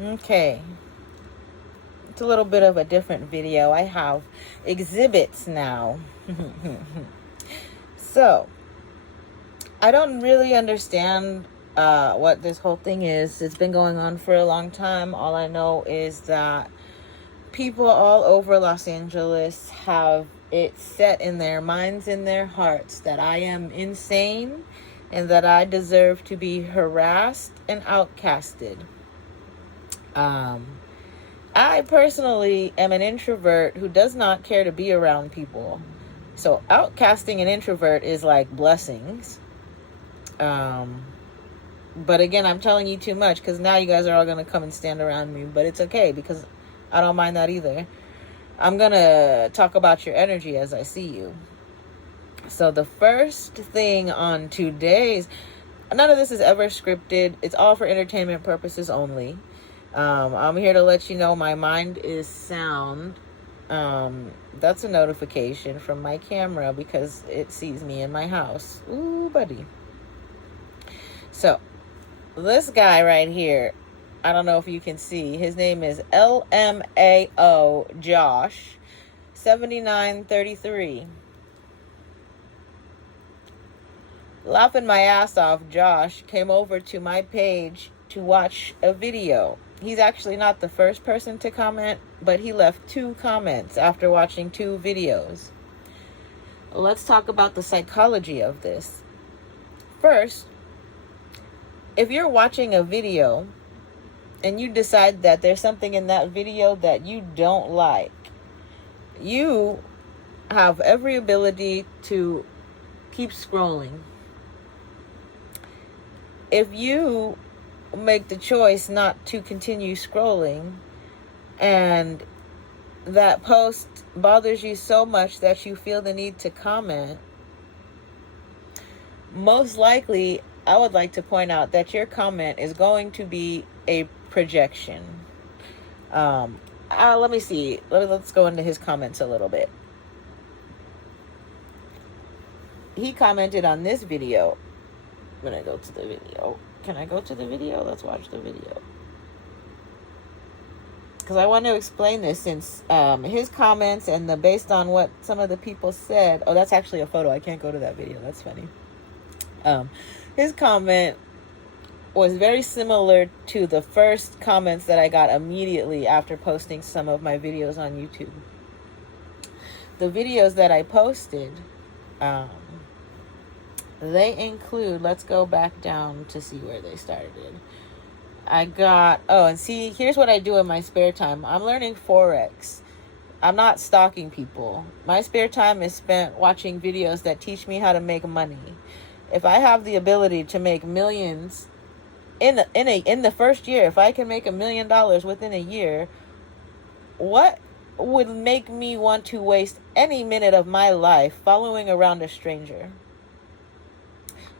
Okay. It's a little bit of a different video. I have exhibits now. So, I don't really understand what this whole thing is. It's been going on for a long time. All I know is that people all over Los Angeles have it set in their minds and their hearts that I am insane and that I deserve to be harassed and outcasted. I personally am an introvert who does not care to be around people. So outcasting an introvert is like blessings. But again, I'm telling you too much because now you guys are all going to come and stand around me. But it's okay because I don't mind that either. I'm going to talk about your energy as I see you. So the first thing on today's... None of this is ever scripted. It's all for entertainment purposes only. I'm here to let you know my mind is sound. That's a notification from my camera because it sees me in my house. Ooh, buddy. So, this guy right here, I don't know if you can see. His name is LMAO Josh 7933. Laughing my ass off, Josh came over to my page to watch a video. He's actually not the first person to comment, but he left 2 comments after watching 2 videos. Let's talk about the psychology of this. First, if you're watching a video and you decide that there's something in that video that you don't like, you have every ability to keep scrolling. If you make the choice not to continue scrolling and that post bothers you so much that you feel the need to comment, most likely I would like to point out that your comment is going to be a projection. Let me see. Let's go into his comments a little bit. He commented on this video. I'm going to go to the video. Can I go to the video? Let's watch the video. Because I want to explain this since his comments and based on what some of the people said. Oh, that's actually a photo. I can't go to that video. That's funny. His comment was very similar to the first comments that I got immediately after posting some of my videos on YouTube. The videos that I posted, they include, let's go back down to see where they started. And see, here's what I do in my spare time. I'm learning Forex. I'm not stalking people. My spare time is spent watching videos that teach me how to make money. If I have the ability to make millions in the first year, if I can make $1 million within a year, what would make me want to waste any minute of my life following around a stranger?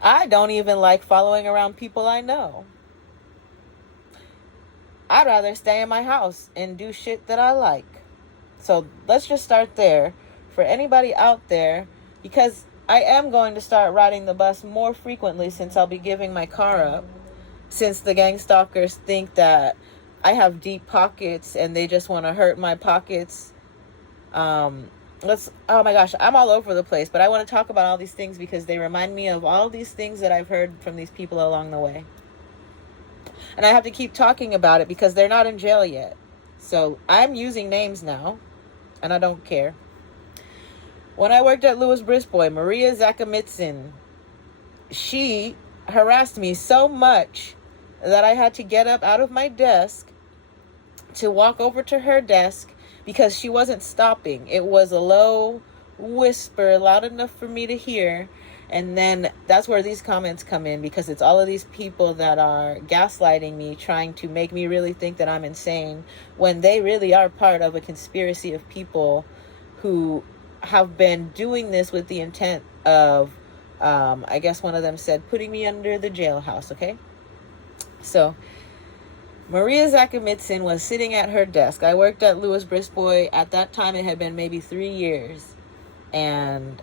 I don't even like following around people I know. I'd rather stay in my house and do shit that I like. So let's just start there for anybody out there, because I am going to start riding the bus more frequently since I'll be giving my car up, since the gang stalkers think that I have deep pockets and they just want to hurt my pockets. Oh my gosh, I'm all over the place, but I want to talk about all these things because they remind me of all these things that I've heard from these people along the way. And I have to keep talking about it because they're not in jail yet. So I'm using names now, and I don't care. When I worked at Louis Brisbois, Maria Zakamitsin, she harassed me so much that I had to get up out of my desk to walk over to her desk because she wasn't stopping. It was a low whisper, loud enough for me to hear. And then that's where these comments come in, because it's all of these people that are gaslighting me, trying to make me really think that I'm insane, when they really are part of a conspiracy of people who have been doing this with the intent of, I guess one of them said, putting me under the jailhouse, okay? So Maria Zakamitsin was sitting at her desk. I worked at Louis Brisbois. At that time, it had been maybe 3 years. And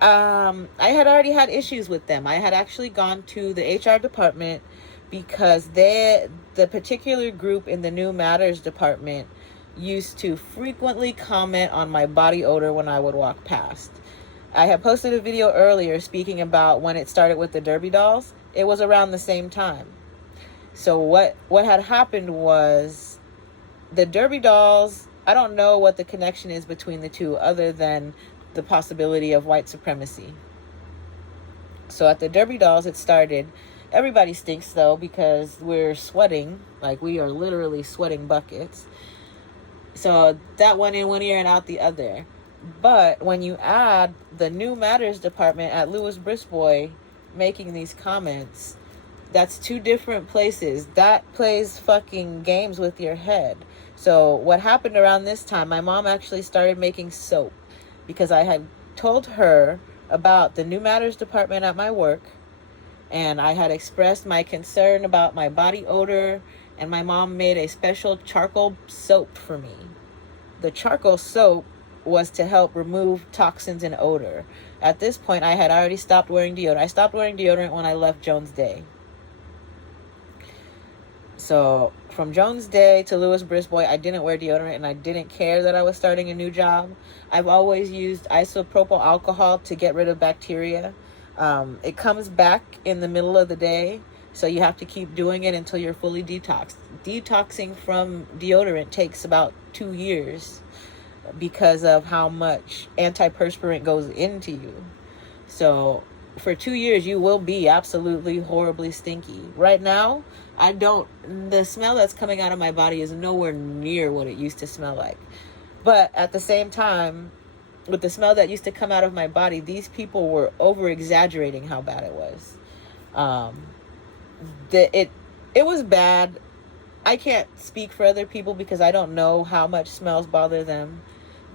I had already had issues with them. I had actually gone to the HR department because the particular group in the New Matters department used to frequently comment on my body odor when I would walk past. I had posted a video earlier speaking about when it started with the Derby dolls. It was around the same time. So what had happened was the Derby dolls, I don't know what the connection is between the two other than the possibility of white supremacy. So at the Derby dolls, it started. Everybody stinks though because we're sweating. Like, we are literally sweating buckets. So that went in one ear and out the other. But when you add the New Matters department at Louis Brisbois making these comments, that's two different places. That plays fucking games with your head. So what happened around this time, my mom actually started making soap because I had told her about the New Matters department at my work, and I had expressed my concern about my body odor, and my mom made a special charcoal soap for me. The charcoal soap was to help remove toxins and odor. At this point, I had already stopped wearing deodorant. I stopped wearing deodorant when I left Jones Day. So from Jones Day to Louis Brisbois, I didn't wear deodorant, and I didn't care that I was starting a new job. I've always used isopropyl alcohol to get rid of bacteria. It comes back in the middle of the day, so you have to keep doing it until you're fully detoxed. Detoxing from deodorant takes about 2 years because of how much antiperspirant goes into you. So for 2 years, you will be absolutely horribly stinky. Right now, the smell that's coming out of my body is nowhere near what it used to smell like. But at the same time, with the smell that used to come out of my body, these people were over exaggerating how bad it was. It was bad. I can't speak for other people because I don't know how much smells bother them.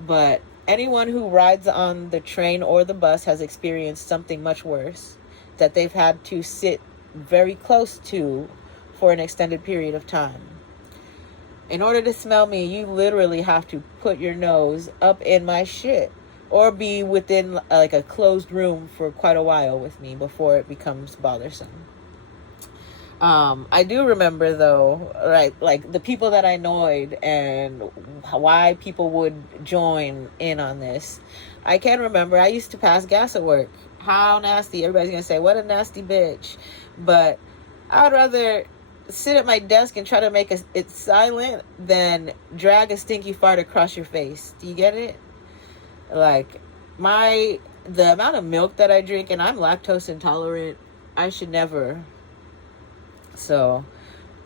But anyone who rides on the train or the bus has experienced something much worse that they've had to sit very close to for an extended period of time. In order to smell me, you literally have to put your nose up in my shit or be within like a closed room for quite a while with me before it becomes bothersome. I do remember though, right, like the people that I annoyed and why people would join in on this. I can remember I used to pass gas at work. How nasty. Everybody's going to say, what a nasty bitch. But I'd rather sit at my desk and try to make it silent than drag a stinky fart across your face. Do you get it? Like, the amount of milk that I drink, and I'm lactose intolerant, I should never. So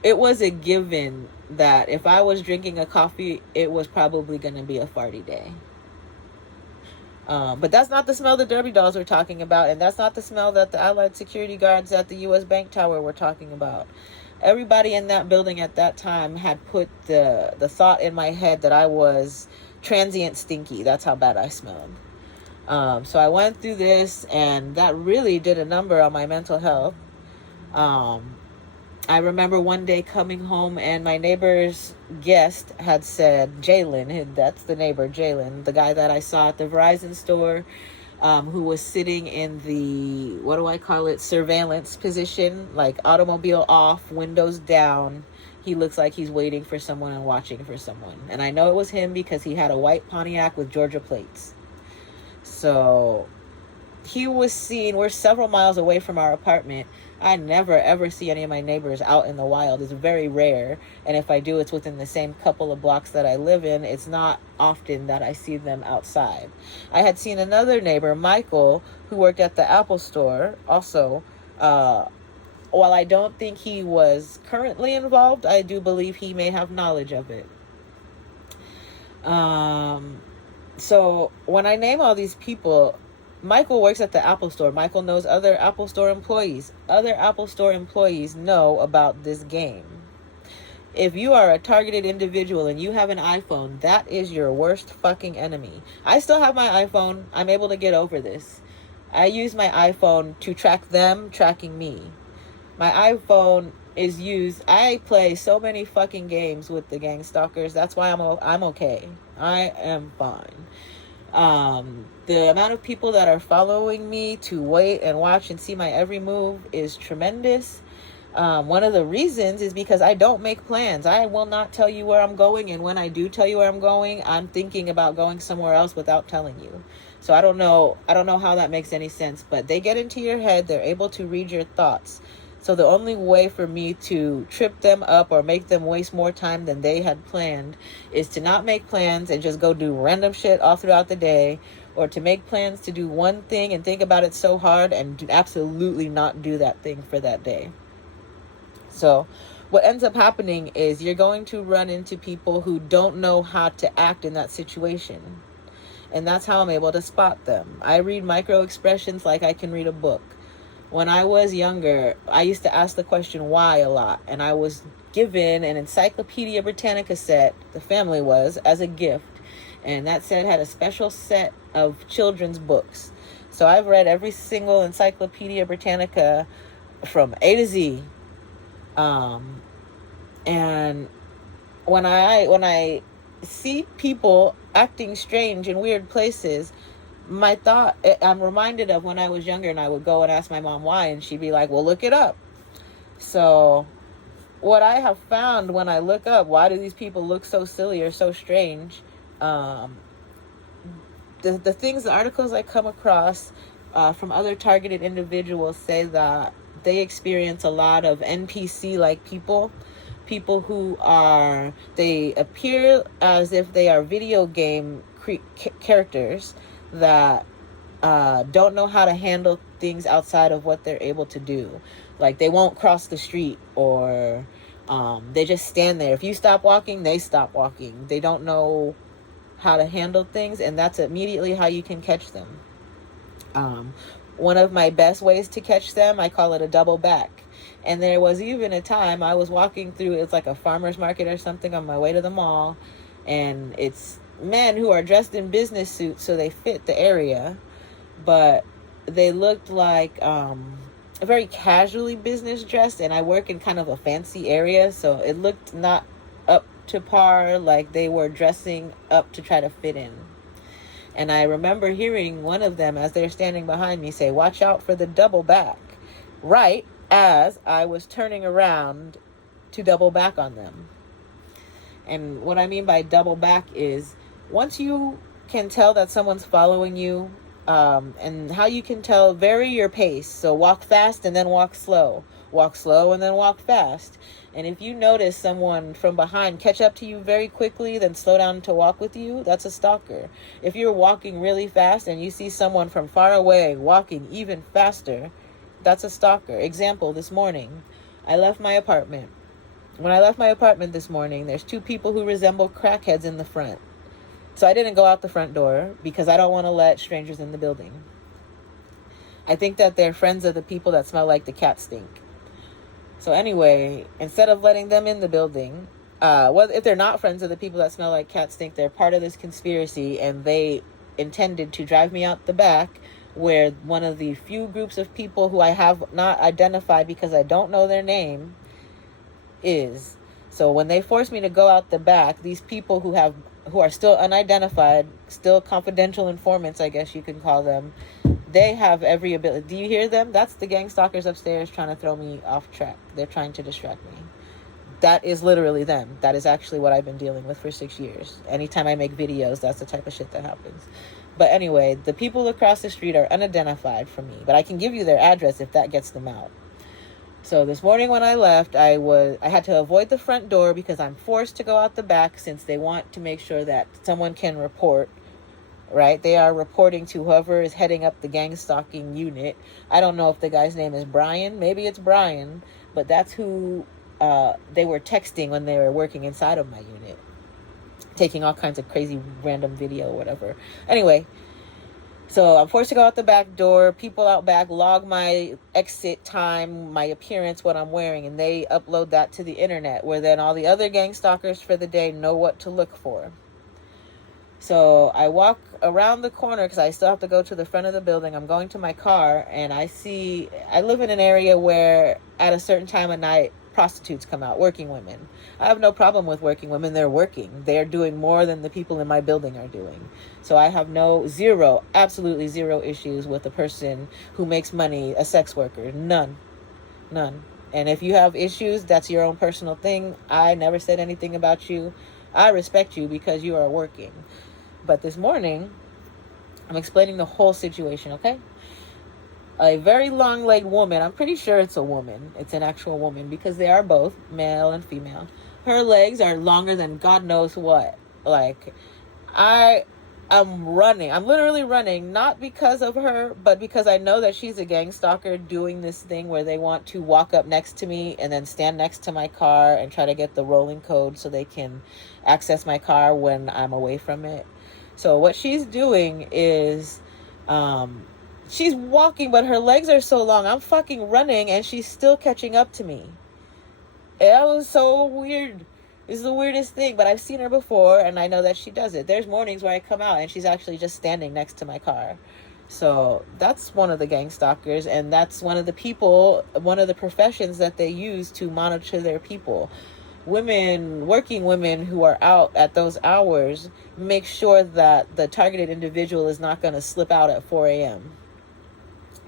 it was a given that if I was drinking a coffee, it was probably going to be a farty day. But that's not the smell the Derby dolls were talking about, and that's not the smell that the Allied security guards at the U.S. Bank Tower were talking about. Everybody in that building at that time had put the thought in my head that I was transient stinky. That's how bad I smelled. So I went through this, and that really did a number on my mental health. I remember one day coming home and my neighbor's guest had said, Jaelin, that's the neighbor, Jaelin, the guy that I saw at the Verizon store, who was sitting in the, what do I call it, surveillance position, like automobile off, windows down. He looks like he's waiting for someone and watching for someone. And I know it was him because he had a white Pontiac with Georgia plates. So he was seen, we're several miles away from our apartment. I never ever see any of my neighbors out in the wild. It's very rare. And if I do, it's within the same couple of blocks that I live in. It's not often that I see them outside. I had seen another neighbor, Michael, who worked at the Apple store. Also, while I don't think he was currently involved, I do believe he may have knowledge of it. So when I name all these people, Michael works at the Apple store. Michael knows other Apple store employees. Other Apple store employees know about this game. If you are a targeted individual and you have an iPhone, that is your worst fucking enemy. I still have my iPhone. I'm able to get over this. I use my iPhone to track them tracking me. My iPhone is used. I play so many fucking games with the gang stalkers. That's why I'm okay. I am fine. The amount of people that are following me to wait and watch and see my every move is tremendous. One of the reasons is because I don't make plans. I will not tell you where I'm going, and when I do tell you where I'm going, I'm thinking about going somewhere else without telling you. So I don't know how that makes any sense, but they get into your head. They're able to read your thoughts. So the only way for me to trip them up or make them waste more time than they had planned is to not make plans and just go do random shit all throughout the day, or to make plans to do one thing and think about it so hard and absolutely not do that thing for that day. So what ends up happening is you're going to run into people who don't know how to act in that situation. And that's how I'm able to spot them. I read micro expressions like I can read a book. When I was younger, I used to ask the question why a lot. And I was given an Encyclopedia Britannica set, the family was, as a gift. And that set had a special set of children's books. So I've read every single Encyclopedia Britannica from A to Z. And when I see people acting strange in weird places, I'm reminded of when I was younger and I would go and ask my mom why, and she'd be like, well, look it up. So what I have found when I look up, why do these people look so silly or so strange? The articles I come across from other targeted individuals say that they experience a lot of NPC-like people who they appear as if they are video game characters that don't know how to handle things outside of what they're able to do. Like, they won't cross the street, or they just stand there. If you stop walking, they stop walking. They don't know how to handle things, and that's immediately how you can catch them. One of my best ways to catch them, I call it a double back. And there was even a time I was walking through, it's like a farmer's market or something, on my way to the mall, and it's men who are dressed in business suits, so they fit the area, but they looked like very casually business dressed, and I work in kind of a fancy area, so it looked not up to par, like they were dressing up to try to fit in. And I remember hearing one of them, as they're standing behind me, say, watch out for the double back, right as I was turning around to double back on them. And what I mean by double back is, once you can tell that someone's following you, and how you can tell, vary your pace. So walk fast and then walk slow. Walk slow and then walk fast. And if you notice someone from behind catch up to you very quickly, then slow down to walk with you, that's a stalker. If you're walking really fast and you see someone from far away walking even faster, that's a stalker. Example, this morning, I left my apartment. When I left my apartment this morning, there's two people who resemble crackheads in the front. So I didn't go out the front door because I don't want to let strangers in the building. I think that they're friends of the people that smell like the cat stink. So anyway, instead of letting them in the building, if they're not friends of the people that smell like cat stink, they're part of this conspiracy, and they intended to drive me out the back, where one of the few groups of people who I have not identified because I don't know their name is. So when they force me to go out the back, these people who are still unidentified, still confidential informants, I guess you can call them, they have every ability. Do you hear them? That's the gang stalkers upstairs trying to throw me off track. They're trying to distract me. That is literally them. That is actually what I've been dealing with for 6 years. Anytime I make videos, that's the type of shit that happens. But anyway, the people across the street are unidentified from me, but I can give you their address if that gets them out. So this morning when I left, I had to avoid the front door because I'm forced to go out the back, since they want to make sure that someone can report, right? They are reporting to whoever is heading up the gang stalking unit. I don't know if the guy's name is Brian. Maybe it's Brian, but that's who they were texting when they were working inside of my unit, taking all kinds of crazy random video or whatever. Anyway, so I'm forced to go out the back door. People out back log my exit time, my appearance, what I'm wearing, and they upload that to the internet, where then all the other gang stalkers for the day know what to look for. So I walk around the corner because I still have to go to the front of the building. I'm going to my car, and I live in an area where at a certain time of night, prostitutes come out, working women. I have no problem with working women. They're working. They're doing more than the people in my building are doing. So I have absolutely zero issues with a person who makes money, a sex worker. None. And if you have issues, that's your own personal thing. I never said anything about you. I respect you because you are working. But this morning, I'm explaining the whole situation, okay? A very long-legged woman, I'm pretty sure it's a woman. It's an actual woman because they are both male and female. Her legs are longer than God knows what. Like, I'm running. I'm literally running, not because of her, but because I know that she's a gang stalker doing this thing where they want to walk up next to me and then stand next to my car and try to get the rolling code so they can access my car when I'm away from it. So what she's doing is, she's walking, but her legs are so long. I'm fucking running and she's still catching up to me. That was so weird. It's the weirdest thing, but I've seen her before and I know that she does it. There's mornings where I come out and she's actually just standing next to my car. So that's one of the gang stalkers, and that's one of the people, one of the professions that they use to monitor their people. Women, working women who are out at those hours, make sure that the targeted individual is not going to slip out at 4 a.m.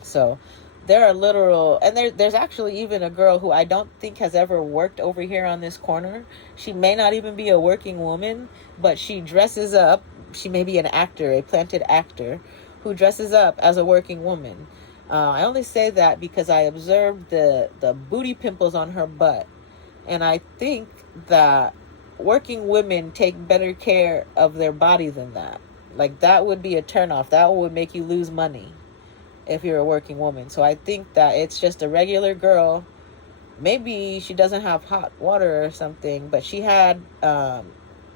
So there are literal, and there's actually even a girl who I don't think has ever worked over here on this corner. She may not even be a working woman, but she dresses up. She may be an actor, a planted actor, who dresses up as a working woman. I only say that because I observed the booty pimples on her butt. And I think that working women take better care of their body than that. Like, that would be a turnoff. That would make you lose money if you're a working woman. So I think that it's just a regular girl. Maybe she doesn't have hot water or something, but she had,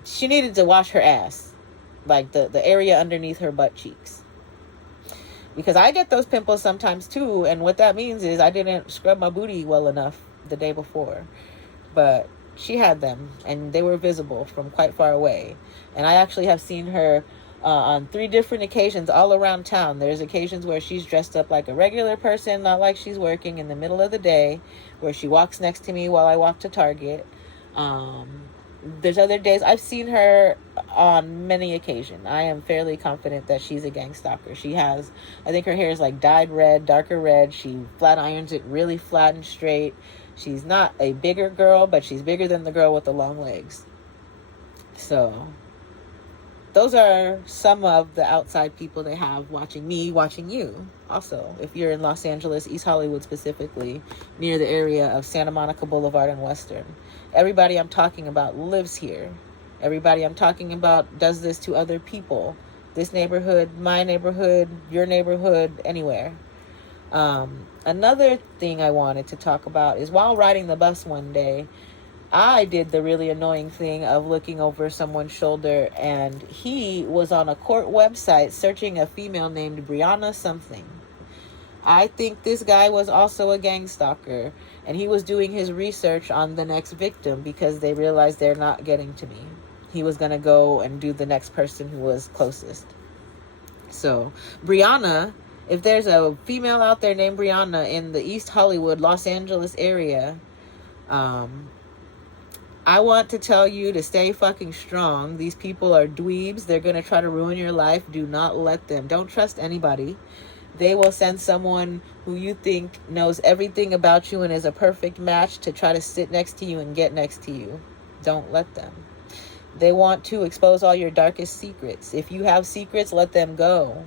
she needed to wash her ass. Like the area underneath her butt cheeks. Because I get those pimples sometimes too. And what that means is I didn't scrub my booty well enough the day before. But she had them, and they were visible from quite far away. And I actually have seen her on 3 different occasions all around town. There's occasions where she's dressed up like a regular person, not like she's working, in the middle of the day, where she walks next to me while I walk to Target. There's other days I've seen her on many occasions. I am fairly confident that she's a gang stalker. She has, I think her hair is like dyed red, darker red. She flat irons it really flat and straight. She's not a bigger girl, but she's bigger than the girl with the long legs. So those are some of the outside people they have watching me, watching you. Also, if you're in Los Angeles, East Hollywood specifically, near the area of Santa Monica Boulevard and Western. Everybody I'm talking about lives here. Everybody I'm talking about does this to other people. This neighborhood, my neighborhood, your neighborhood, anywhere. Another thing I wanted to talk about is while riding the bus one day, I did the really annoying thing of looking over someone's shoulder, and he was on a court website searching a female named Brianna something. I think this guy was also a gang stalker, and he was doing his research on the next victim because they realized they're not getting to me. He was going to go and do the next person who was closest. So, Brianna, if there's a female out there named Brianna in the East Hollywood, Los Angeles area, I want to tell you to stay fucking strong. These people are dweebs. They're going to try to ruin your life. Do not let them. Don't trust anybody. They will send someone who you think knows everything about you and is a perfect match to try to sit next to you and get next to you. Don't let them. They want to expose all your darkest secrets. If you have secrets, let them go.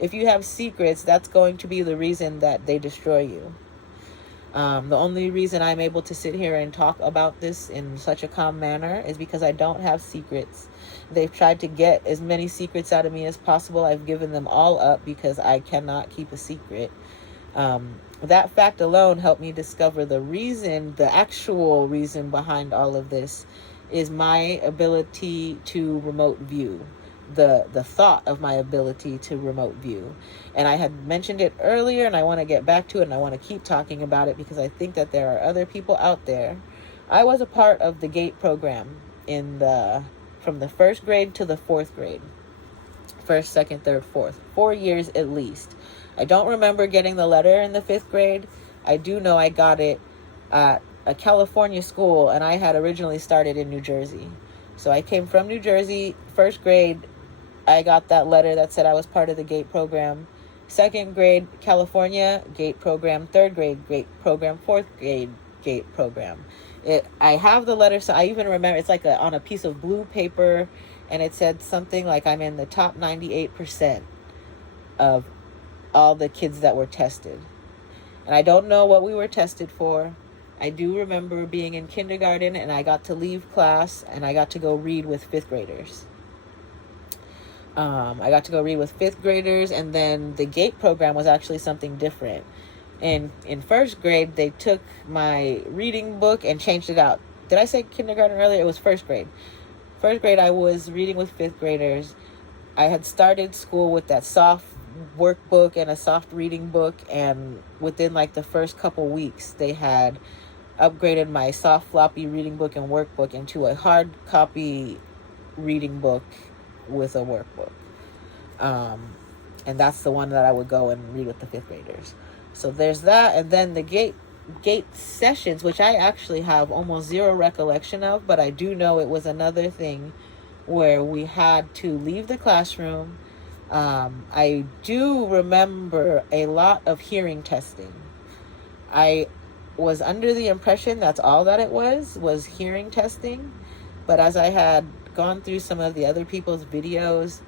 If you have secrets, that's going to be the reason that they destroy you. The only reason I'm able to sit here and talk about this in such a calm manner is because I don't have secrets. They've tried to get as many secrets out of me as possible. I've given them all up because I cannot keep a secret. That fact alone helped me discover the actual reason behind all of this is my ability to remote view. The thought of my ability to remote view. And I had mentioned it earlier, and I want to get back to it, and I want to keep talking about it because I think that there are other people out there. I was a part of the GATE program from the 1st grade to the 4th grade. 1st, 2nd, 3rd, 4th. 4 years at least. I don't remember getting the letter in the 5th grade. I do know I got it at a California school, and I had originally started in New Jersey. So I came from New Jersey, 1st grade. I got that letter that said I was part of the GATE program. 2nd grade, California, GATE program. 3rd grade, GATE program. 4th grade, GATE program. I have the letter, so I even remember it's like on a piece of blue paper, and it said something like I'm in the top 98% of all the kids that were tested. And I don't know what we were tested for. I do remember being in kindergarten, and I got to leave class, and I got to go read with fifth graders. I got to go read with fifth graders, and then the GATE program was actually something different. In first grade, they took my reading book and changed it out. Did I say kindergarten earlier? It was first grade. First grade, I was reading with fifth graders. I had started school with that soft workbook and a soft reading book, and within like the first couple weeks, they had upgraded my soft floppy reading book and workbook into a hard copy reading book with a workbook. And that's the one that I would go and read with the fifth graders. So there's that. And then the GATE sessions, which I actually have almost zero recollection of, but I do know it was another thing where we had to leave the classroom. I do remember a lot of hearing testing. I was under the impression that's all that it was hearing testing. But as I had gone through some of the other people's videos,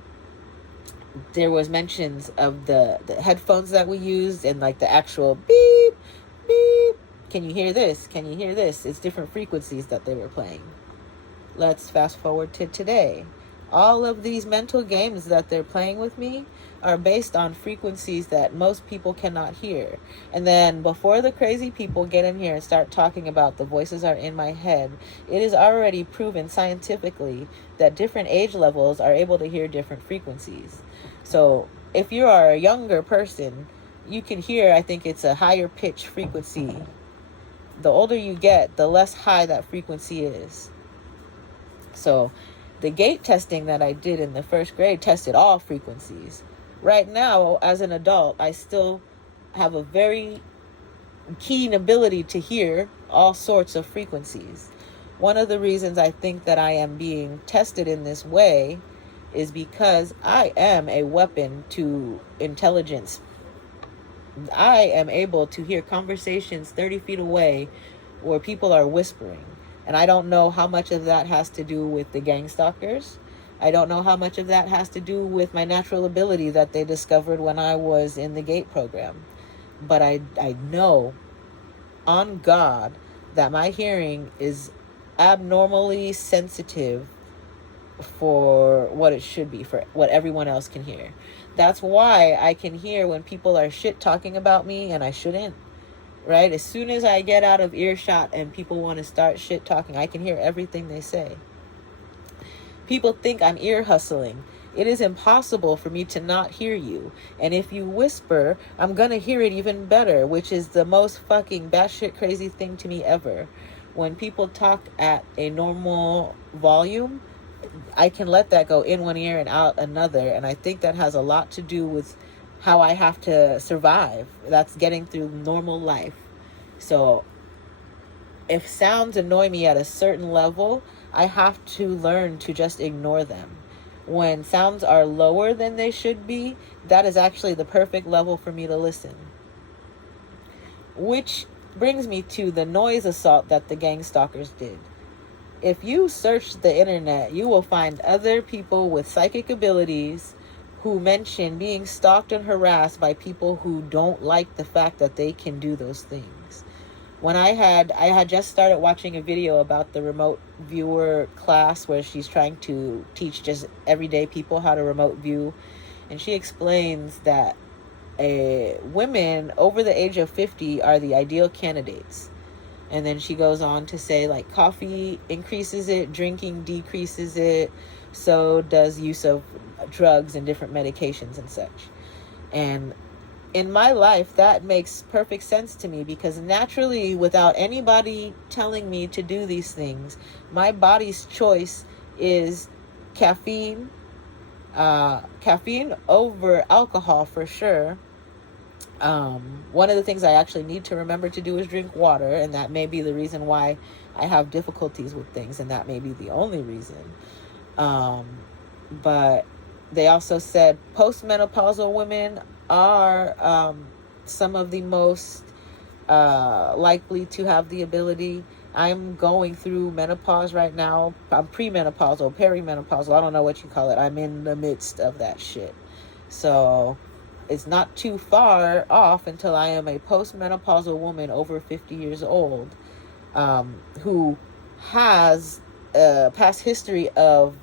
there was mentions of the headphones that we used and like the actual beep, beep. Can you hear this? Can you hear this? It's different frequencies that they were playing. Let's fast forward to today. All of these mental games that they're playing with me are based on frequencies that most people cannot hear. And then before the crazy people get in here and start talking about the voices are in my head, it is already proven scientifically that different age levels are able to hear different frequencies. So if you are a younger person, you can hear, I think it's a higher pitch frequency. The older you get, the less high that frequency is. So the GATE testing that I did in the first grade tested all frequencies. Right now, as an adult, I still have a very keen ability to hear all sorts of frequencies. One of the reasons I think that I am being tested in this way is because I am a weapon to intelligence. I am able to hear conversations 30 feet away where people are whispering. And I don't know how much of that has to do with the gang stalkers. I don't know how much of that has to do with my natural ability that they discovered when I was in the GATE program. But I know on God that my hearing is abnormally sensitive for what it should be, for what everyone else can hear. That's why I can hear when people are shit talking about me and I shouldn't. Right? As soon as I get out of earshot and people want to start shit talking, I can hear everything they say. People think I'm ear hustling. It is impossible for me to not hear you. And if you whisper, I'm going to hear it even better, which is the most fucking batshit crazy thing to me ever. When people talk at a normal volume, I can let that go in one ear and out another. And I think that has a lot to do with how I have to survive. That's getting through normal life. So if sounds annoy me at a certain level, I have to learn to just ignore them. When sounds are lower than they should be, that is actually the perfect level for me to listen. Which brings me to the noise assault that the gang stalkers did. If you search the internet, you will find other people with psychic abilities who mention being stalked and harassed by people who don't like the fact that they can do those things. When I had just started watching a video about the remote viewer class where she's trying to teach just everyday people how to remote view. And she explains that women over the age of 50 are the ideal candidates. And then she goes on to say, like, coffee increases it, drinking decreases it, so does use of drugs and different medications and such. And in my life, that makes perfect sense to me, because naturally, without anybody telling me to do these things, my body's choice is caffeine over alcohol for sure. One of the things I actually need to remember to do is drink water, and that may be the reason why I have difficulties with things, and that may be the only reason. But they also said postmenopausal women are some of the most likely to have the ability. I'm going through menopause right now. I'm premenopausal, perimenopausal. I don't know what you call it. I'm in the midst of that shit. So it's not too far off until I am a postmenopausal woman over 50 years old, who has a past history of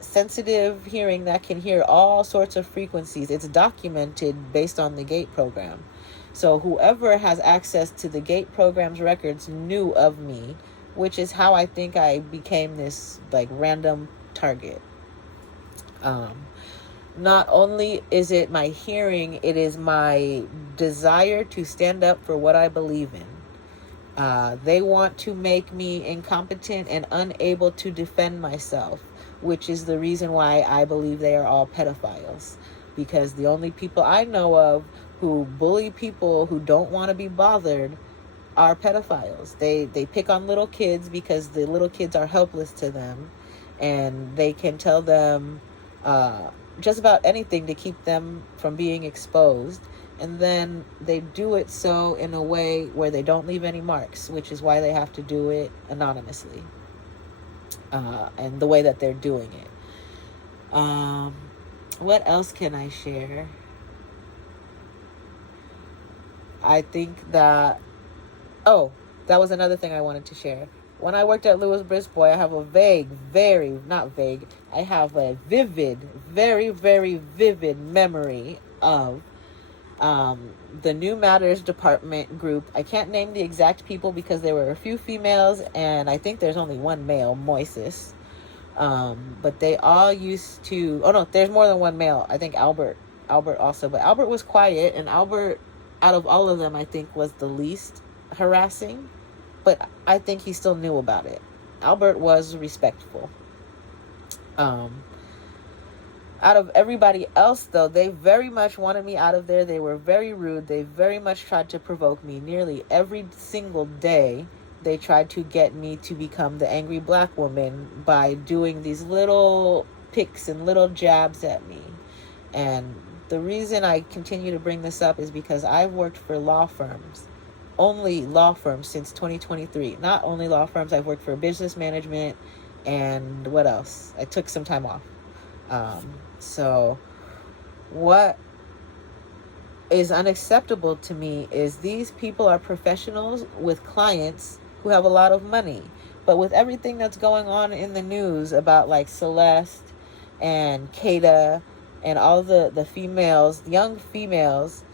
sensitive hearing that can hear all sorts of frequencies. It's documented based on the GATE program. So whoever has access to the GATE program's records knew of me, which is how I think I became this like random target. Not only is it my hearing, it is my desire to stand up for what I believe in. They want to make me incompetent and unable to defend myself, which is the reason why I believe they are all pedophiles. Because the only people I know of who bully people who don't want to be bothered are pedophiles. They pick on little kids because the little kids are helpless to them, and they can tell them just about anything to keep them from being exposed. And then they do it so in a way where they don't leave any marks, which is why they have to do it anonymously. And the way that they're doing it. What else can I share? I think that... Oh, that was another thing I wanted to share. When I worked at Lewis Brisbois, I have a I have a vivid, very, very vivid memory of the New Matters Department group. I can't name the exact people because there were a few females, and I think there's only one male, Moises. But they all used to... Oh, no, there's more than one male. I think Albert also. But Albert was quiet, and Albert, out of all of them, I think was the least harassing. But I think he still knew about it. Albert was respectful. Out of everybody else, though, they very much wanted me out of there. They were very rude. They very much tried to provoke me. Nearly every single day, they tried to get me to become the angry black woman by doing these little picks and little jabs at me. And the reason I continue to bring this up is because I've worked for law firms. Only law firms since 2023. Not only law firms, I've worked for business management and what else? I took some time off. So what is unacceptable to me is these people are professionals with clients who have a lot of money. But with everything that's going on in the news about like Celeste and Kata and all the females, young females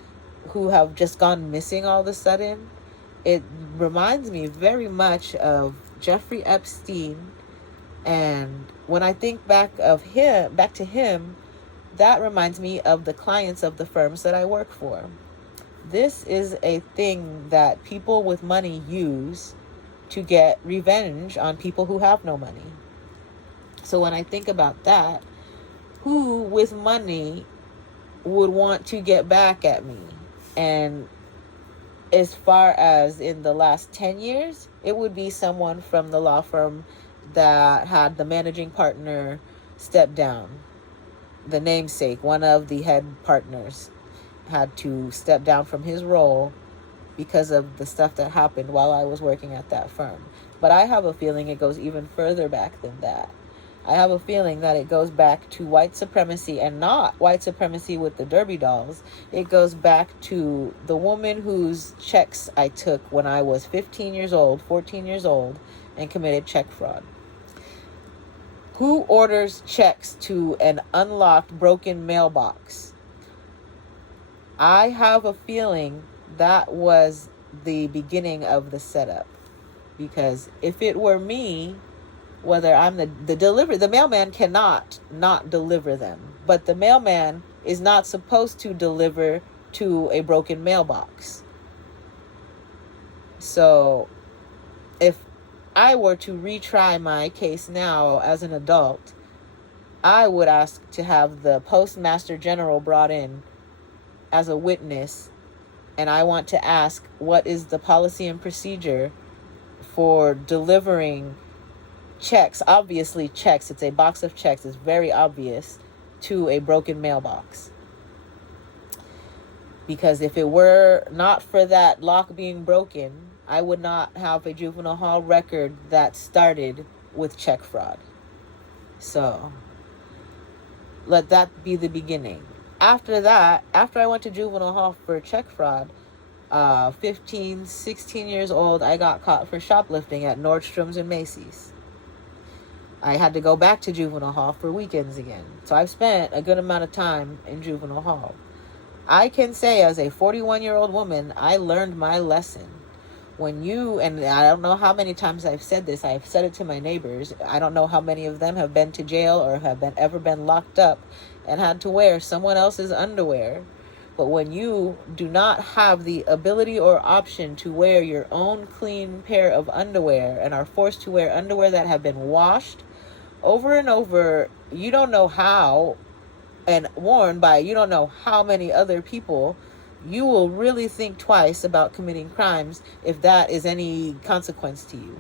who have just gone missing all of a sudden, it reminds me very much of Jeffrey Epstein. And when I think back to him, that reminds me of the clients of the firms that I work for. This is a thing that people with money use to get revenge on people who have no money. So when I think about that, who with money would want to get back at me? And as far as in the last 10 years, it would be someone from the law firm that had the managing partner step down. The namesake, one of the head partners, had to step down from his role because of the stuff that happened while I was working at that firm. But I have a feeling it goes even further back than that. I have a feeling that it goes back to white supremacy, and not white supremacy with the Derby dolls. It goes back to the woman whose checks I took when I was 14 years old, and committed check fraud. Who orders checks to an unlocked, broken mailbox? I have a feeling that was the beginning of the setup. Because if it were me, whether I'm the mailman cannot not deliver them. But the mailman is not supposed to deliver to a broken mailbox. So if I were to retry my case now as an adult, I would ask to have the Postmaster General brought in as a witness. And I want to ask, what is the policy and procedure for delivering checks? Obviously checks. It's a box of checks. It's very obvious, to a broken mailbox. Because if it were not for that lock being broken, I would not have a juvenile hall record that started with check fraud. So let that be the beginning. After that, after I went to juvenile hall for check fraud, 15, 16 years old, I got caught for shoplifting at Nordstrom's and Macy's. I had to go back to juvenile hall for weekends again. So I've spent a good amount of time in juvenile hall. I can say as a 41-year-old woman, I learned my lesson. When you, and I don't know how many times I've said this, I've said it to my neighbors. I don't know how many of them have been to jail or have ever been locked up and had to wear someone else's underwear. But when you do not have the ability or option to wear your own clean pair of underwear and are forced to wear underwear that have been washed over and over, you don't know how, and worn by you don't know how many other people, you will really think twice about committing crimes if that is any consequence to you.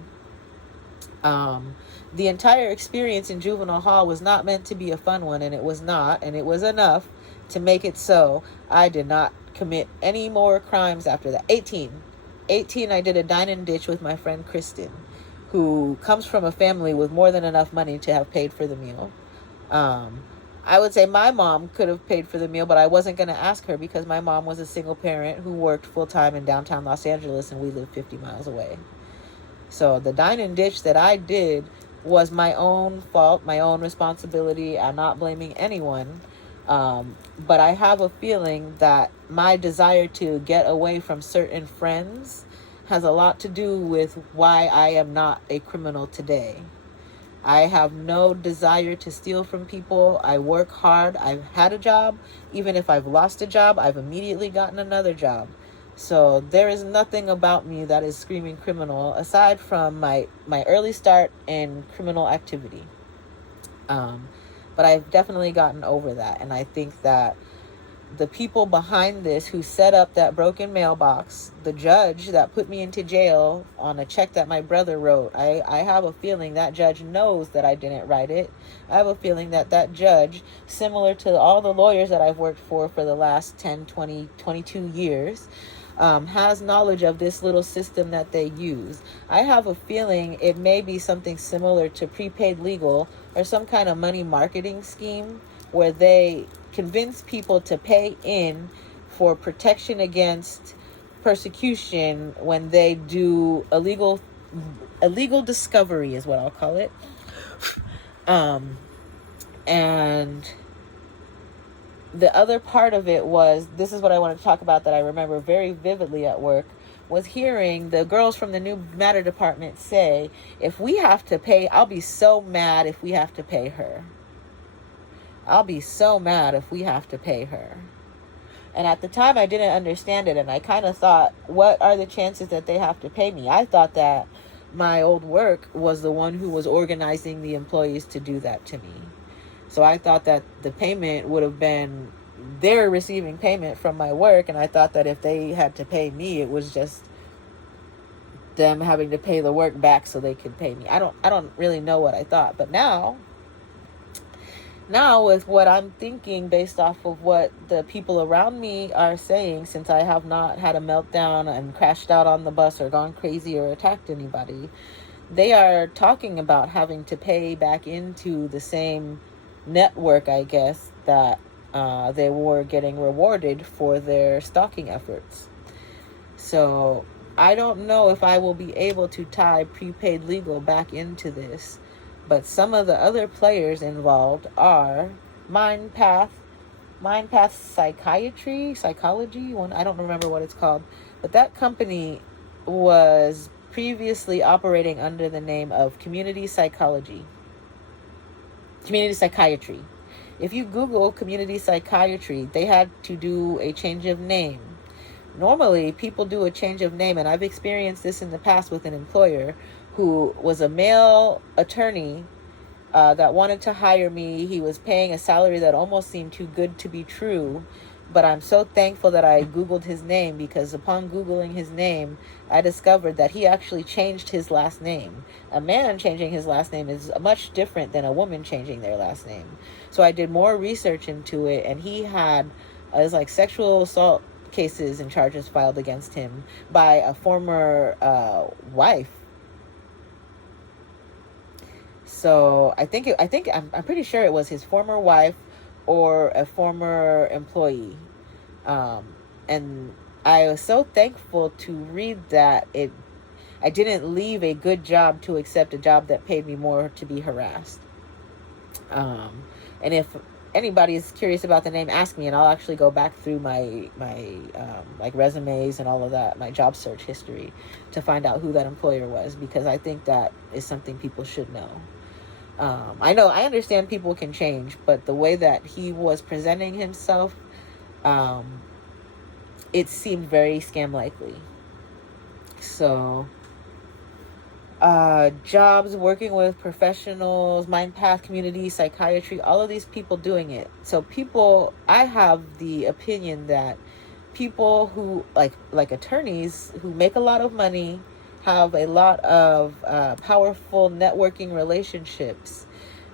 The entire experience in juvenile hall was not meant to be a fun one, and it was not, and it was enough to make it so I did not commit any more crimes after that. 18, I did a dine and ditch with my friend Kristen, who comes from a family with more than enough money to have paid for the meal. I would say my mom could have paid for the meal, but I wasn't going to ask her because my mom was a single parent who worked full-time in downtown Los Angeles, and we lived 50 miles away. So the dine and ditch that I did was my own fault, my own responsibility. I'm not blaming anyone. But I have a feeling that my desire to get away from certain friends has a lot to do with why I am not a criminal today. I have no desire to steal from people. I work hard. I've had a job. Even if I've lost a job, I've immediately gotten another job. So there is nothing about me that is screaming criminal aside from my early start in criminal activity. But I've definitely gotten over that. And I think that the people behind this who set up that broken mailbox, the judge that put me into jail on a check that my brother wrote, I have a feeling that judge knows that I didn't write it. I have a feeling that judge, similar to all the lawyers that I've worked for the last 10, 20, 22 years, has knowledge of this little system that they use. I have a feeling it may be something similar to prepaid legal or some kind of money marketing scheme where they convince people to pay in for protection against persecution when they do illegal discovery is what I'll call it. And the other part of it was, this is what I wanted to talk about that I remember very vividly at work, was hearing the girls from the new matter department say, if we have to pay, I'll be so mad if we have to pay her. I'll be so mad if we have to pay her. And at the time, I didn't understand it. And I kind of thought, what are the chances that they have to pay me? I thought that my old work was the one who was organizing the employees to do that to me. So I thought that the payment would have been, they're receiving payment from my work. And I thought that if they had to pay me, it was just them having to pay the work back so they could pay me. I don't really know what I thought. But now with what I'm thinking based off of what the people around me are saying, since I have not had a meltdown and crashed out on the bus or gone crazy or attacked anybody, they are talking about having to pay back into the same network, I guess, that they were getting rewarded for their stalking efforts. So I don't know if I will be able to tie prepaid legal back into this. But some of the other players involved are MindPath Psychology, I don't remember what it's called. But that company was previously operating under the name of Community Psychiatry. If you Google Community Psychiatry, they had to do a change of name. Normally, people do a change of name, and I've experienced this in the past with an employer who was a male attorney that wanted to hire me. He was paying a salary that almost seemed too good to be true. But I'm so thankful that I Googled his name, because upon Googling his name, I discovered that he actually changed his last name. A man changing his last name is much different than a woman changing their last name. So I did more research into it, and he had, it was like sexual assault cases and charges filed against him by a former wife. So I'm pretty sure it was his former wife or a former employee. And I was so thankful to read that I didn't leave a good job to accept a job that paid me more to be harassed. And if anybody is curious about the name, ask me, and I'll actually go back through my like resumes and all of that, my job search history, to find out who that employer was, because I think that is something people should know. I understand people can change, but the way that he was presenting himself, it seemed very scam likely. So, jobs, working with professionals, mind path community, psychiatry, all of these people doing it. So I have the opinion that people who like attorneys who make a lot of money, have a lot of powerful networking relationships,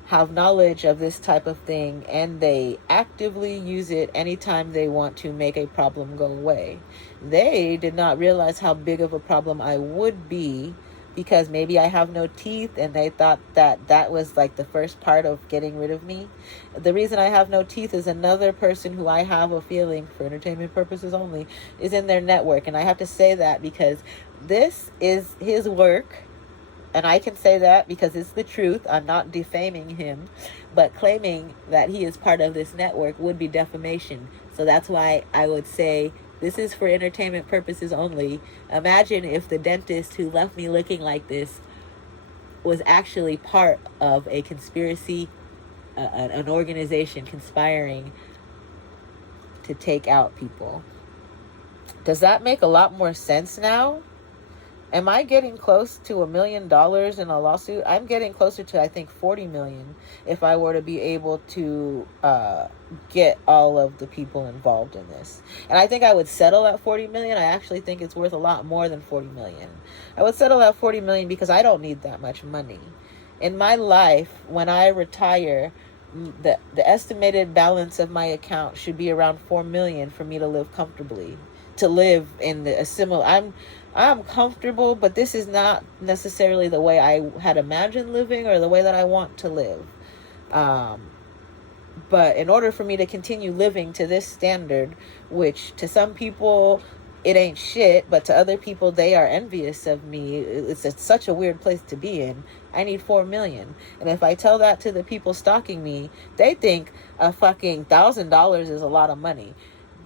have knowledge of this type of thing, and they actively use it anytime they want to make a problem go away. They did not realize how big of a problem I would be, because maybe I have no teeth, and they thought that was like the first part of getting rid of me. The reason I have no teeth is another person who I have a feeling, for entertainment purposes only, is in their network. And I have to say that because this is his work, and I can say that because it's the truth. I'm not defaming him, but claiming that he is part of this network would be defamation. So that's why I would say this is for entertainment purposes only. Imagine if the dentist who left me looking like this was actually part of a conspiracy, an organization conspiring to take out people. Does that make a lot more sense now? Am I getting close to $1 million in a lawsuit? I'm getting closer to, I think, 40 million if I were to be able to get all of the people involved in this. And I think I would settle at 40 million. I actually think it's worth a lot more than 40 million. I would settle at 40 million because I don't need that much money. In my life, when I retire, the estimated balance of my account should be around 4 million for me to live comfortably, to live in a similar... I'm comfortable, but this is not necessarily the way I had imagined living or the way that I want to live. But in order for me to continue living to this standard, which to some people it ain't shit, but to other people they are envious of me, it's such a weird place to be in, I need 4 million. And if I tell that to the people stalking me, they think a fucking $1,000 is a lot of money.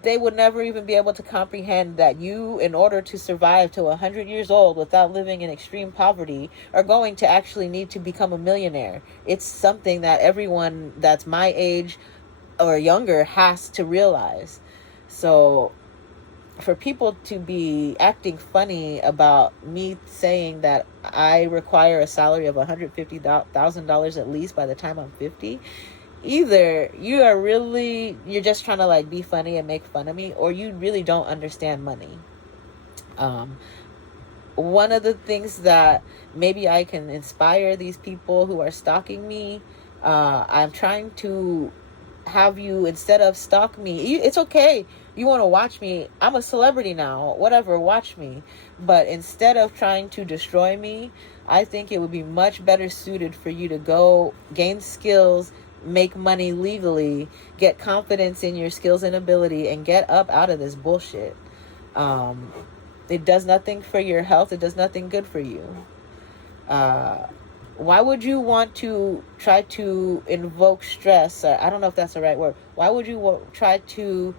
They would never even be able to comprehend that you, in order to survive to 100 years old without living in extreme poverty, are going to actually need to become a millionaire. It's something that everyone that's my age or younger has to realize. So for people to be acting funny about me saying that I require a salary of $150,000 at least by the time I'm 50, either you're just trying to like be funny and make fun of me, or you really don't understand money. One of the things that maybe I can inspire these people who are stalking me, I'm trying to have you, instead of stalk me, it's okay, you want to watch me, I'm a celebrity now, whatever, watch me. But instead of trying to destroy me, I think it would be much better suited for you to go gain skills, make money legally, get confidence in your skills and ability, and get up out of this bullshit. It does nothing for your health. It does nothing good for you. Why would you want to try to invoke stress? I don't know if that's the right word. Why would you try to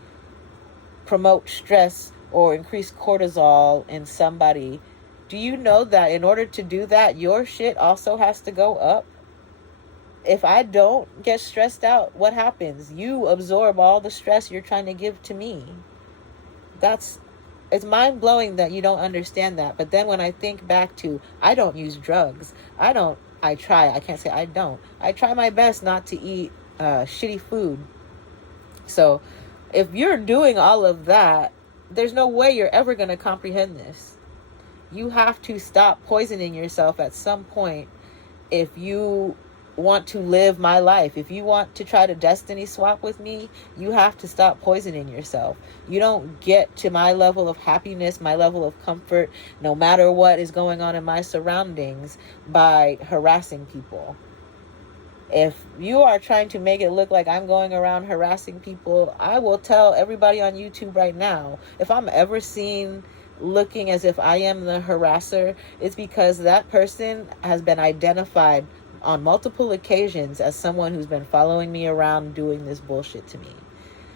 promote stress or increase cortisol in somebody? Do you know that in order to do that, your shit also has to go up? If I don't get stressed out, what happens? You absorb all the stress you're trying to give to me. It's mind-blowing that you don't understand that. But then when I think back to, I don't use drugs. I try my best not to eat shitty food. So if you're doing all of that, there's no way you're ever going to comprehend this. You have to stop poisoning yourself at some point if you want to live my life. If you want to try to destiny swap with me, you have to stop poisoning yourself. You don't get to my level of happiness, my level of comfort, no matter what is going on in my surroundings, by harassing people. If you are trying to make it look like I'm going around harassing people, I will tell everybody on YouTube right now, if I'm ever seen looking as if I am the harasser, it's because that person has been identified on multiple occasions as someone who's been following me around doing this bullshit to me.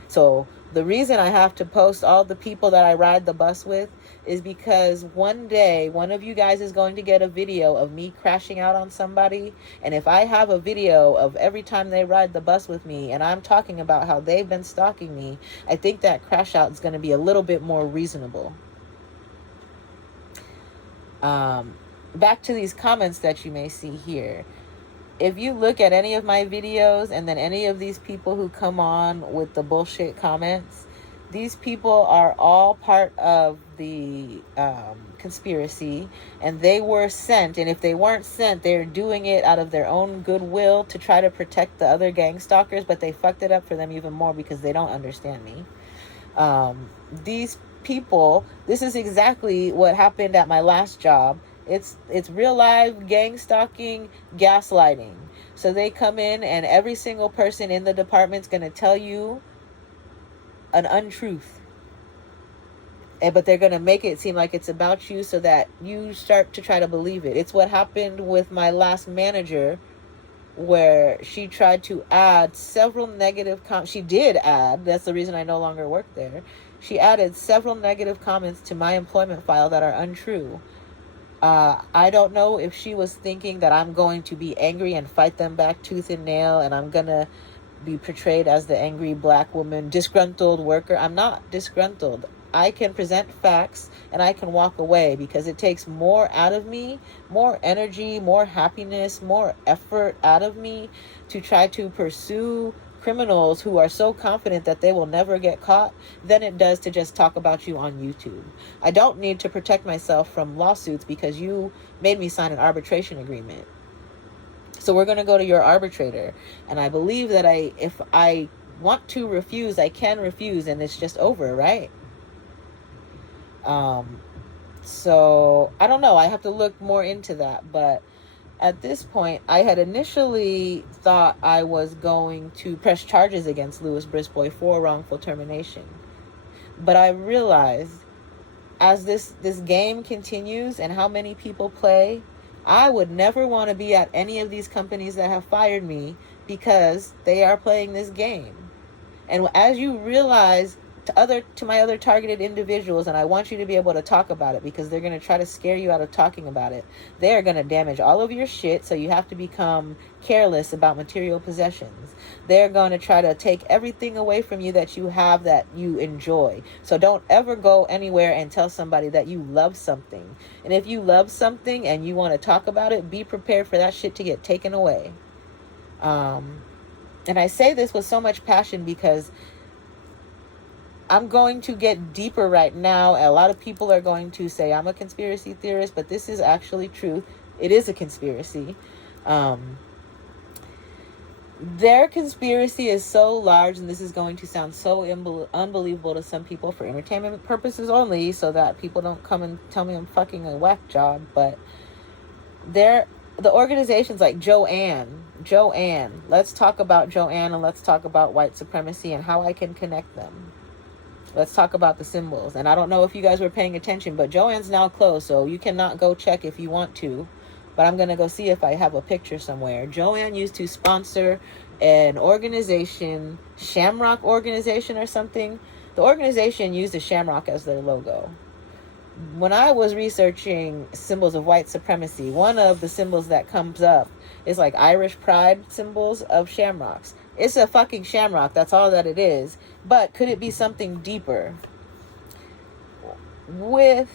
So the reason I have to post all the people that I ride the bus with is because one day one of you guys is going to get a video of me crashing out on somebody. And if I have a video of every time they ride the bus with me and I'm talking about how they've been stalking me, I think that crash out is going to be a little bit more reasonable. Back to these comments that you may see here. If you look at any of my videos and then any of these people who come on with the bullshit comments, these people are all part of the conspiracy, and they were sent. And if they weren't sent, they're doing it out of their own goodwill to try to protect the other gang stalkers, but they fucked it up for them even more because they don't understand me. These people, this is exactly what happened at my last job. It's real live gang stalking, gaslighting. So they come in and every single person in the department's going to tell you an untruth. But they're going to make it seem like it's about you so that you start to try to believe it. It's what happened with my last manager, where she tried to add several negative comments. She did add, that's the reason I no longer work there. She added several negative comments to my employment file that are untrue. I don't know if she was thinking that I'm going to be angry and fight them back tooth and nail, and I'm going to be portrayed as the angry black woman, disgruntled worker. I'm not disgruntled. I can present facts and I can walk away because it takes more out of me, more energy, more happiness, more effort out of me to try to pursue criminals who are so confident that they will never get caught than it does to just talk about you on YouTube. I don't need to protect myself from lawsuits because you made me sign an arbitration agreement. So we're going to go to your arbitrator. And I believe that if I want to refuse, I can refuse, and it's just over, right? So I don't know. I have to look more into that. But at this point, I had initially thought I was going to press charges against Louis Brisbois for wrongful termination. But I realized as this game continues and how many people play, I would never want to be at any of these companies that have fired me because they are playing this game. And as you realize to my other targeted individuals, and I want you to be able to talk about it because they're going to try to scare you out of talking about it. They are going to damage all of your shit, so you have to become careless about material possessions. They're going to try to take everything away from you that you have that you enjoy. So don't ever go anywhere and tell somebody that you love something. And if you love something and you want to talk about it, be prepared for that shit to get taken away. And I say this with so much passion because I'm going to get deeper right now. A lot of people are going to say I'm a conspiracy theorist, but this is actually true. It is a conspiracy. Their conspiracy is so large, and this is going to sound so unbelievable to some people for entertainment purposes only, so that people don't come and tell me I'm fucking a whack job. But the organizations like Joanne, let's talk about Joanne, and let's talk about white supremacy and how I can connect them. Let's talk about the symbols. And I don't know if you guys were paying attention, but Joanne's now closed, so you cannot go check if you want to. But I'm going to go see if I have a picture somewhere. Joanne used to sponsor an organization, Shamrock organization or something. The organization used a shamrock as their logo. When I was researching symbols of white supremacy, one of the symbols that comes up is like Irish pride symbols of shamrocks. It's a fucking shamrock. That's all that it is. But could it be something deeper? With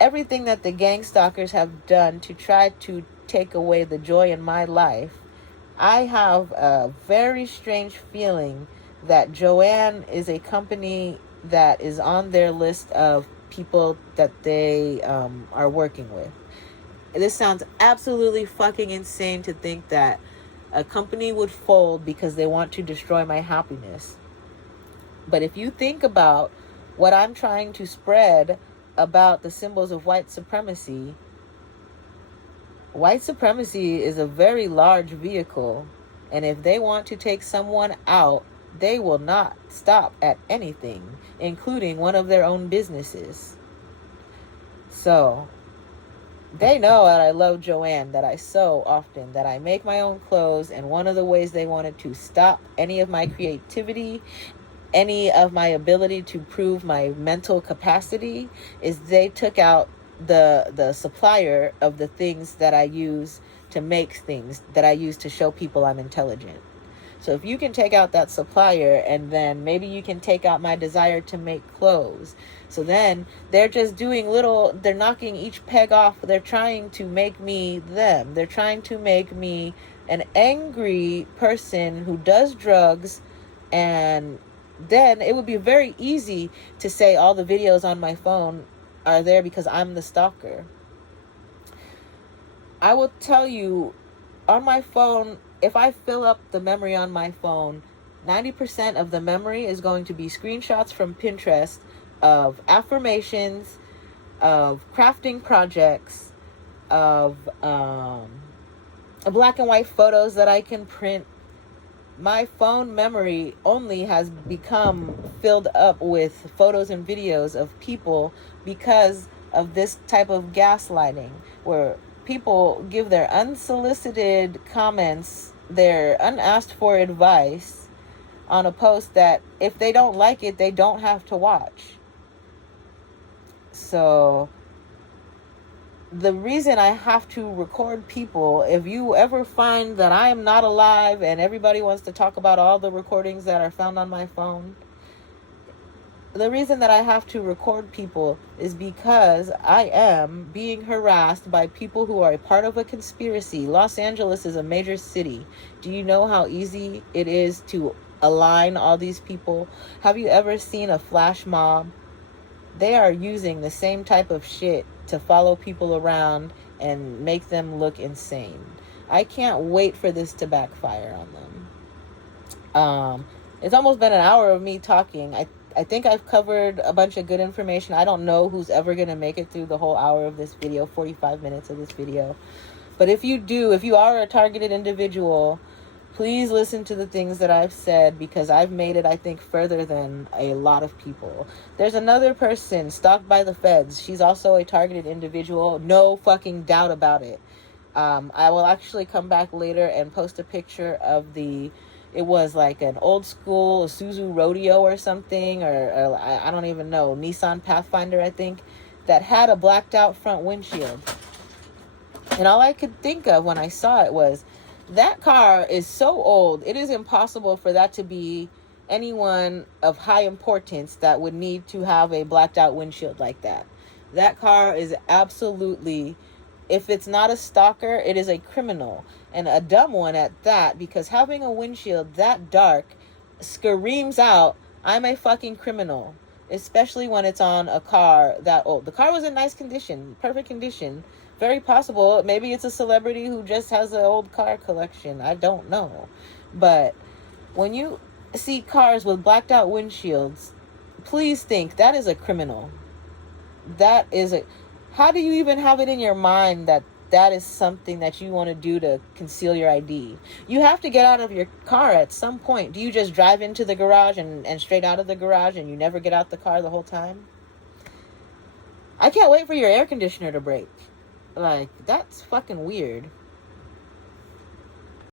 everything that the gang stalkers have done to try to take away the joy in my life, I have a very strange feeling that Joanne is a company that is on their list of people that they are working with. This sounds absolutely fucking insane to think that A company would fold because they want to destroy my happiness. But if you think about what I'm trying to spread about the symbols of white supremacy is a very large vehicle. And if they want to take someone out, they will not stop at anything, including one of their own businesses. So, they know that I love Joanne, that I sew often, that I make my own clothes, and one of the ways they wanted to stop any of my creativity, any of my ability to prove my mental capacity, is they took out the supplier of the things that I use to make things, that I use to show people I'm intelligent. So if you can take out that supplier, and then maybe you can take out my desire to make clothes. So then they're just doing they're knocking each peg off. They're trying to make me them. They're trying to make me an angry person who does drugs. And then it would be very easy to say all the videos on my phone are there because I'm the stalker. I will tell you, on my phone, if I fill up the memory on my phone, 90% of the memory is going to be screenshots from Pinterest of affirmations, of crafting projects, of black and white photos that I can print. My phone memory only has become filled up with photos and videos of people because of this type of gaslighting, where people give their unsolicited comments, their unasked for advice on a post that if they don't like it, they don't have to watch. So the reason I have to record people, if you ever find that I am not alive and everybody wants to talk about all the recordings that are found on my phone, the reason that I have to record people is because I am being harassed by people who are a part of a conspiracy. Los Angeles is a major city. Do you know how easy it is to align all these people? Have you ever seen a flash mob? They are using the same type of shit to follow people around and make them look insane. I can't wait for this to backfire on them. It's almost been an hour of me talking. I think I've covered a bunch of good information. I don't know who's ever going to make it through the whole hour of this video, 45 minutes of this video. But if you are a targeted individual, please listen to the things that I've said, because I've made it, I think, further than a lot of people. There's another person stalked by the feds. She's also a targeted individual. No fucking doubt about it. I will actually come back later and post a picture of it was like an old school Isuzu Rodeo or something, or I don't even know, Nissan Pathfinder, I think, that had a blacked out front windshield. And all I could think of when I saw it was, that car is so old, it is impossible for that to be anyone of high importance that would need to have a blacked out windshield like that. That car is absolutely, if it's not a stalker, it is a criminal, and a dumb one at that, because having a windshield that dark screams out, I'm a fucking criminal, especially when it's on a car that old. The car was in nice condition, perfect condition. Very possible. Maybe it's a celebrity who just has an old car collection. I don't know. But when you see cars with blacked out windshields, please think that is a criminal. How do you even have it in your mind that is something that you want to do to conceal your ID? You have to get out of your car at some point. Do you just drive into the garage and straight out of the garage and you never get out the car the whole time? I can't wait for your air conditioner to break. Like, that's fucking weird.